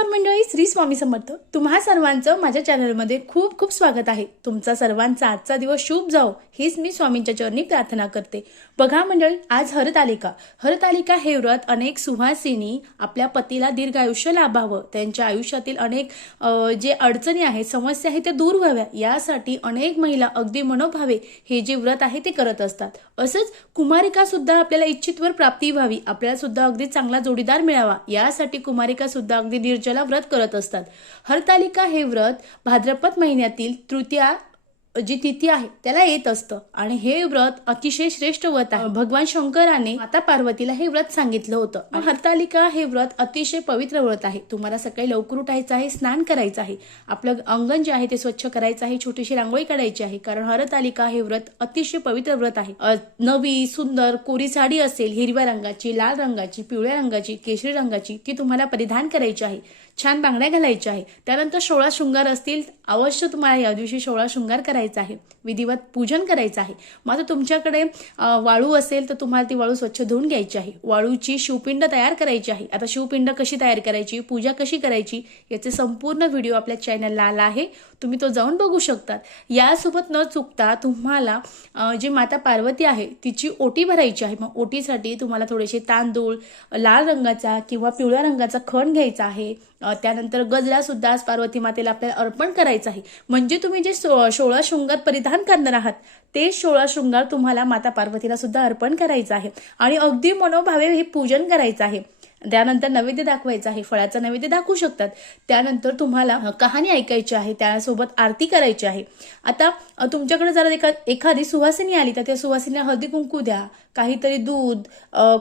नमस्कार मंडळी श्री स्वामी समर्थ. तुम्हा सर्वांचं माझ्या चॅनलमध्ये खूप खूप स्वागत आहे. तुमचा सर्वांचा आजचा दिवस शुभ जाओ हीच मी स्वामींच्या चरणी प्रार्थना करते. बघा मंडळी आज हरतालिका. हरतालिका हे व्रत अनेक सुहासिनी आपल्या पतीला दीर्घ आयुष्य लाभावं. त्यांच्या आयुष्यातील अनेक जे अडचणी आहेत समस्या आहेत त्या दूर व्हाव्या. यासाठी अनेक महिला अगदी मनोभावे हे जे व्रत आहे ते करत असतात. असंच कुमारिका सुद्धा आपल्याला इच्छितवर प्राप्ती व्हावी. आपल्याला सुद्धा अगदी चांगला जोडीदार मिळावा. यासाठी कुमारिका सुद्धा अगदी निर्जला व्रत करत असतात. हरतालिका हे व्रत भाद्रपद महिन्यातील तृतीया जी तिथी आहे त्याला येत असतं. आणि हे व्रत अतिशय श्रेष्ठ व्रत आहे. भगवान शंकराने माता पार्वतीला हे व्रत सांगितलं होतं. हरतालिका हे व्रत अतिशय पवित्र व्रत आहे. तुम्हाला सकाळी लवकर उठायचं आहे स्नान करायचं आहे. आपलं अंगण जे आहे ते स्वच्छ करायचं आहे छोटीशी रांगोळी काढायची आहे. कारण हरतालिका हे व्रत अतिशय पवित्र व्रत आहे. नवी सुंदर कोरी साडी असेल हिरव्या रंगाची लाल रंगाची पिवळ्या रंगाची केशरी रंगाची ती तुम्हाला परिधान करायची आहे. छान बांगड्या घालायच्या आहे. त्यानंतर सोळा शृंगार असतील अवश्य तुम्हाला या दिवशी सोळा शृंगार करायचा आहे. विधिवत पूजन करायचं आहे. मात्र तुमच्याकडे वाळू असेल तर तुम्हाला ती वाळू स्वच्छ धुवून घ्यायची आहे. वाळूची शिवपिंड तयार करायची आहे. आता शिवपिंड कशी तयार करायची? पूजा कशी करायची? याचे संपूर्ण व्हिडिओ आपल्या चॅनलला आला आहे. तुम्ही तो जाऊन बघू शकतात. यासोबत न चुकता तुम्हाला जी माता पार्वती आहे तिची ओटी भरायची आहे. मग ओटीसाठी तुम्हाला थोडेसे तांदूळ लाल रंगाचा किंवा पिवळ्या रंगाचा खण घ्यायचा आहे. त्यानंतर गजरा सुद्धा आज पार्वती मातेला आपल्याला अर्पण करायचं आहे. म्हणजे तुम्ही जे सो सोळा शृंगार परिधान करणार आहात ते सोळा शृंगार तुम्हाला माता पार्वतीला सुद्धा अर्पण करायचं आहे. आणि अगदी मनोभावे हे पूजन करायचं आहे. त्यानंतर नैवेद्य दाखवायचं आहे फळाचं नैवेद्य दाखवू शकतात. त्यानंतर तुम्हाला कहाणी ऐकायची आहे त्यासोबत आरती करायची आहे. आता तुमच्याकडे जर एखादी सुवासिनी आली तर त्या सुवासिनीला हळदी कुंकू द्या काहीतरी दूध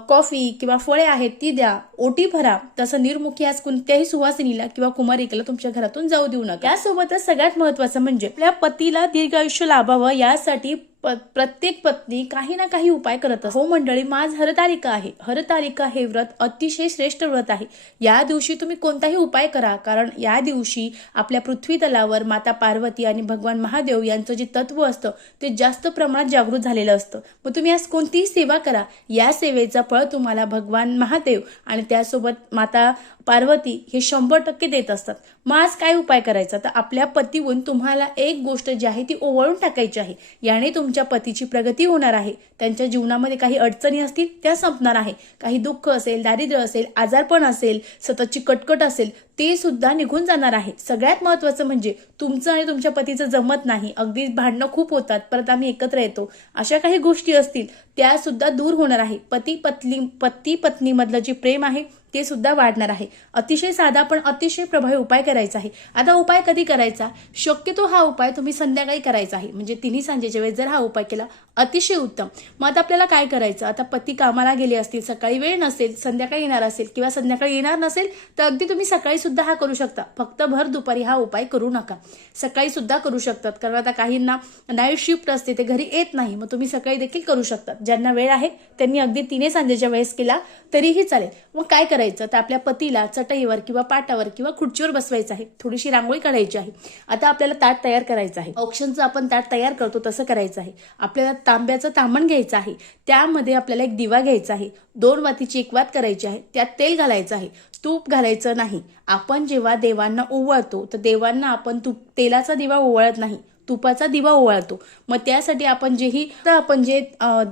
कॉफी किंवा फळे आहेत ती द्या. ओटी भरा. तसं निर्मुखी आज कोणत्याही सुवासिनीला किंवा कुमारिकेला तुमच्या घरातून जाऊ देऊ नका. यासोबतच सगळ्यात महत्वाचं म्हणजे आपल्या पतीला दीर्घ आयुष्य लाभावं यासाठी प- प्रत्येक पत्नी काही ना काही उपाय करत असते. हो मंडळी माझ हरतालिका आहे. हरतालिका हे व्रत अतिशय श्रेष्ठ व्रत आहे. या दिवशी तुम्ही कोणताही उपाय करा कारण या दिवशी आपल्या पृथ्वी तलावर माता पार्वती आणि भगवान महादेव यांचं जे तत्व असतं ते जास्त प्रमाणात जागृत झालेलं असतं. मग तुम्ही आज कोणतीही सेवा करा. या सेवेचा फळ तुम्हाला भगवान महादेव आणि त्यासोबत माता पार्वती हे शंभर टक्के देत असतात. मग आज काय उपाय करायचा? तर आपल्या पतीहून तुम्हाला एक गोष्ट जी आहे ती ओवाळून टाकायची आहे. याने तुमच्या पतीची प्रगती होणार आहे. त्यांच्या जीवनामध्ये काही अडचणी असतील त्या संपणार आहे. काही दुःख असेल दारिद्र्य असेल आजारपण असेल सततची कटकट असेल ते सुद्धा निघून जाणार आहे. सगळ्यात महत्वाचं म्हणजे तुमचं आणि तुमच्या पतीचं जमत नाही. अगदी भांडणं खूप होतात. परत आम्ही एकत्र येतो. अशा काही गोष्टी असतील त्या सुद्धा दूर होणार आहे. पती पत्नी पती पत्नीमधलं जे प्रेम आहे ते सुद्धा वाढणार आहे. अतिशय साधा पण अतिशय प्रभावी उपाय करायचा आहे. आता उपाय कधी करायचा? शक्यतो हा उपाय तुम्ही संध्याकाळी करायचा आहे. म्हणजे तिन्ही सांजेच्या वेळेस जर हा उपाय केला अतिशय उत्तम. मग आता आपल्याला काय करायचं? आता पती कामाला गेले असतील सकाळी वेळ नसेल संध्याकाळी येणार असेल किंवा संध्याकाळी येणार नसेल तर अगदी तुम्ही सकाळी सुद्धा हा करू शकता. फक्त भर दुपारी हा उपाय करू नका. सकाळी सुद्धा करू शकतात. कारण आता काहींना नाईट शिफ्ट असते ते घरी येत नाही. मग तुम्ही सकाळी देखील करू शकतात. ज्यांना वेळ आहे त्यांनी अगदी तिने सांजेच्या वेळेस केला तरीही चालेल. मग काय करायचं तर आपल्या पतीला चटईवर किंवा पाटावर किंवा खुर्चीवर बसवायचं आहे. थोडीशी रांगोळी काढायची आहे. आता आपल्याला ताट तयार करायचं आहे. ऑप्शनचं आपण ताट तयार करतो तसं करायचं आहे. आपल्याला तांब्याचं तांबण घ्यायचं आहे. त्यामध्ये आपल्याला एक दिवा घ्यायचा आहे. दोन वातीची एक वात करायची आहे. त्यात तेल घालायचं आहे. तूप घालायचं नाही. आपण जेव्हा देवांना ओवाळतो तर देवांना आपण तूप तेलाचा दिवा ओवाळत नाही. तुपाचा दिवा ओवाळतो. मग त्यासाठी आपण जेही आपण जे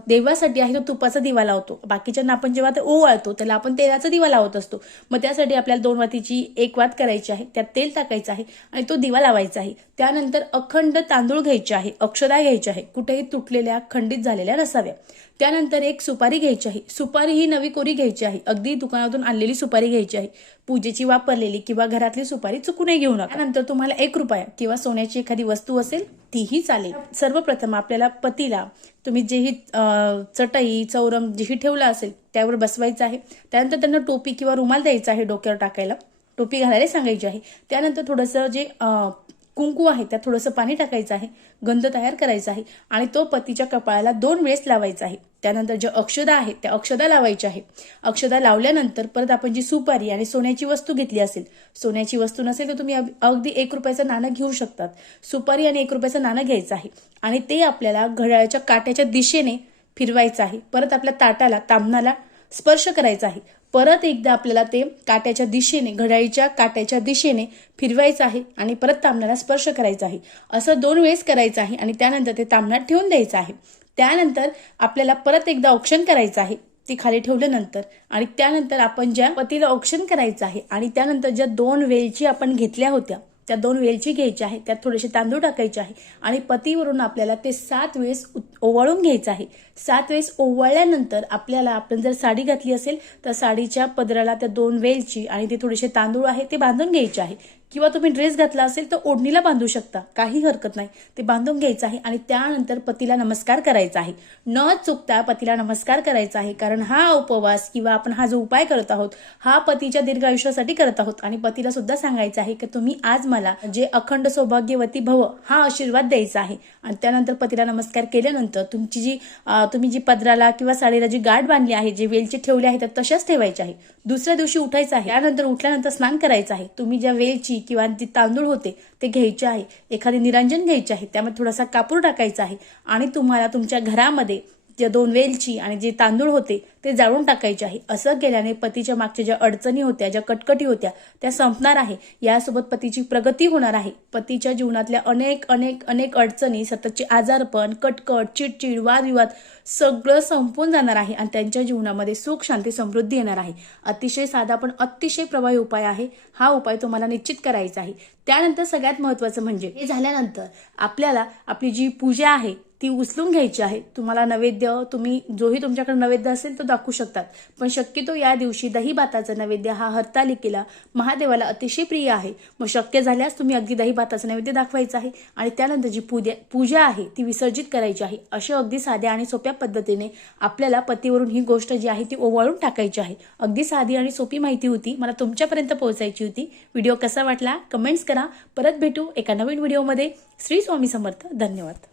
देवासाठी आहे तो तुपाचा दिवा लावतो. बाकीच्यांना आपण जेव्हा ते ओवाळतो त्याला आपण तेलाचा दिवा लावत असतो. मग त्यासाठी आपल्याला दोन वातीची एक वात करायची आहे. त्यात तेल टाकायचं आहे आणि तो दिवा लावायचा आहे. त्यानंतर अखंड तांदूळ घ्यायचे आहे अक्षदा घ्यायची आहे. कुठेही तुटलेल्या खंडित झालेल्या नसाव्या. त्यानंतर एक सुपारी घ्यायची आहे. सुपारी ही नवी कोरी घ्यायची आहे. अगदी दुकानातून आणलेली सुपारी घ्यायची आहे. पूजेची वापरलेली किंवा घरातली सुपारी चुकूनही घेऊ नका. नंतर तुम्हाला एक रुपया किंवा सोन्याची एखादी वस्तू असेल तीही चालेल. सर्वप्रथम आपल्याला पतीला तुम्ही जेही चटई चौरम जेही ठेवलं असेल त्यावर बसवायचं आहे. त्यानंतर त्यांना टोपी किंवा रुमाल द्यायचा आहे डोक्यावर टाकायला. टोपी घालायला सांगायची आहे. त्यानंतर थोडंसं जे कुंकू आहे त्यात थोडंसं पाणी टाकायचं आहे गंध तयार करायचा आहे आणि तो पतीच्या कपाळाला दोन वेळेस लावायचा आहे. त्यानंतर ज्या अक्षदा आहे त्या अक्षदा लावायच्या आहे. अक्षदा लावल्यानंतर परत आपण जी सुपारी आणि सोन्याची वस्तू घेतली असेल सोन्याची वस्तू नसेल तर तुम्ही अग- अगदी एक रुपयाचं नाणं घेऊ शकतात. सुपारी आणि एक रुपयाचं नाणं घ्यायचं आहे आणि ते आपल्याला घड्याळाच्या काट्याच्या दिशेने फिरवायचं आहे. परत आपल्या ताटाला तांबणाला स्पर्श करायचा आहे. परत एकदा आपल्याला ते काट्याच्या दिशेने घड्याळीच्या काट्याच्या दिशेने फिरवायचं आहे आणि परत तांबणाला स्पर्श करायचा आहे. असं दोन वेळेस करायचं आहे आणि त्यानंतर ते तांबणात ठेवून द्यायचं आहे. त्यानंतर आपल्याला परत एकदा औक्षण करायचं आहे ती खाली ठेवल्यानंतर आणि त्यानंतर आपण ज्या पतीला औक्षण करायचं आहे आणि त्यानंतर ज्या दोन वेलची आपण घेतल्या होत्या त्या दोन वेलची घ्यायच्या आहे त्यात थोडेसे तांदूळ टाकायचे आहे आणि पतीवरून आपल्याला ते सात वेळेस ओवाळून घ्यायचं आहे. सात वेळेस ओवाळल्यानंतर आपल्याला आपण जर साडी घातली असेल तर साडीच्या पदराला त्या दोन वेलची आणि ते थोडेसे तांदूळ आहे ते बांधून घ्यायचे आहे. किंवा तुम्ही ड्रेस घातला असेल तर ओढणीला बांधू शकता. काही हरकत नाही. ते बांधून घ्यायचं आहे आणि त्यानंतर पतीला नमस्कार करायचा आहे. न चुकता पतीला नमस्कार करायचा आहे. कारण हा उपवास किंवा आपण हा जो उपाय करत आहोत हा पतीच्या दीर्घ आयुष्यासाठी करत आहोत. आणि पतीला सुद्धा सांगायचं आहे की तुम्ही आज मला जे अखंड सौभाग्यवती भव हा आशीर्वाद द्यायचा आहे. आणि त्यानंतर पतीला नमस्कार केल्यानंतर तुमची जी तुम्ही जी पदराला किंवा साडीला जी गाठ बांधली आहे जे वेलची ठेवली आहे त्या तशाच ठेवायची आहे. दुसऱ्या दिवशी उठायचं आहे. त्यानंतर उठल्यानंतर स्नान करायचं आहे. तुम्ही ज्या वेलची किंवा जे तांदूळ होते ते घ्यायचे आहे. एखादे निरंजन घ्यायचे आहे त्यामध्ये थोडासा कापूर टाकायचा आहे. आणि तुम्हाला तुमच्या घरामध्ये ज्या दोन वेलची आणि जे तांदूळ होते ते जाळून टाकायचे आहे. असं केल्याने पतीच्या मागच्या ज्या अडचणी होत्या ज्या कटकटी होत्या त्या संपणार आहे. यासोबत पतीची प्रगती होणार आहे. पतीच्या जीवनातल्या अनेक अनेक अनेक अडचणी सततचे आजारपण कटकट चिडचिड वादविवाद सगळं संपून जाणार आहे आणि त्यांच्या जीवनामध्ये सुख शांती समृद्धी येणार आहे. अतिशय साधा पण अतिशय प्रभावी उपाय आहे. हा उपाय तुम्हाला निश्चित करायचा आहे. त्यानंतर सगळ्यात महत्वाचं म्हणजे हे झाल्यानंतर आपल्याला आपली जी पूजा आहे ती उचलून घ्यायची आहे. तुम्हाला नैवेद्य तुम्ही जोही तुमच्याकडे नैवेद्य असेल तो दाखवू शकतात. पण शक्यतो या दिवशी दही भाताचा नैवेद्य हा हरतालिकेला महादेवाला अतिशय प्रिय आहे. मग शक्य झाल्यास तुम्ही अगदी दही भाताचा नैवेद्य दाखवायचा आहे आणि त्यानंतर जी पूजा पूजा आहे ती विसर्जित करायची आहे. अशा अगदी साध्या आणि सोप्या पद्धतीने आपल्याला पतीवरून ही गोष्ट जी आहे ती ओवाळून टाकायची आहे. अगदी साधी आणि सोपी माहिती होती. मला तुमच्यापर्यंत पोहोचायची होती. व्हिडिओ कसा वाटला? कमेंट्स करा. परत भेटू एका नवीन व्हिडिओमध्ये. श्री स्वामी समर्थ. धन्यवाद.